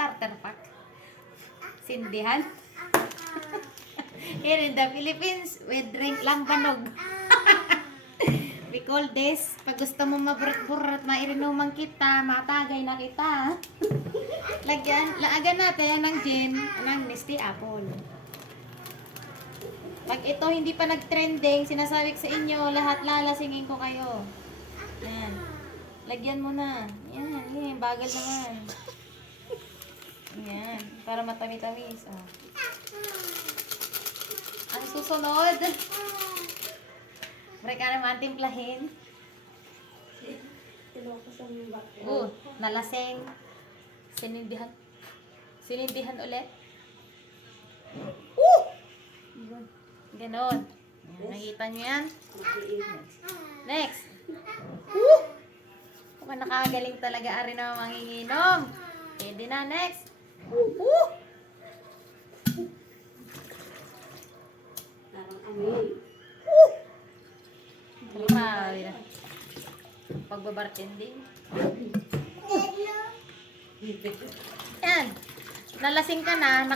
starter pack. Sindihan. Here in the Philippines, we drink lang banog. We call this, pag gusto mo maburat-burat, mairinuman kita, matagay na kita. Laagan natin yan ng gin, ng Nestea Apple. Pag ito hindi pa nag-trending, sinasabi ko sa inyo, lahat lalasingin ko kayo. Yan. Lagyan mo na. Yan, bagal naman. Yan, para matami-tamis. Oh. Ang susunod, mereka naman timplahin. Nalaseng. Sinindihan ulit. Ganon. Yan, nakita nyo yan? Next. Kung nakagaling talaga ari na manginginom. Pwede na, next. Grabe na. Pagbabartending. Yan. Nalasing ka na,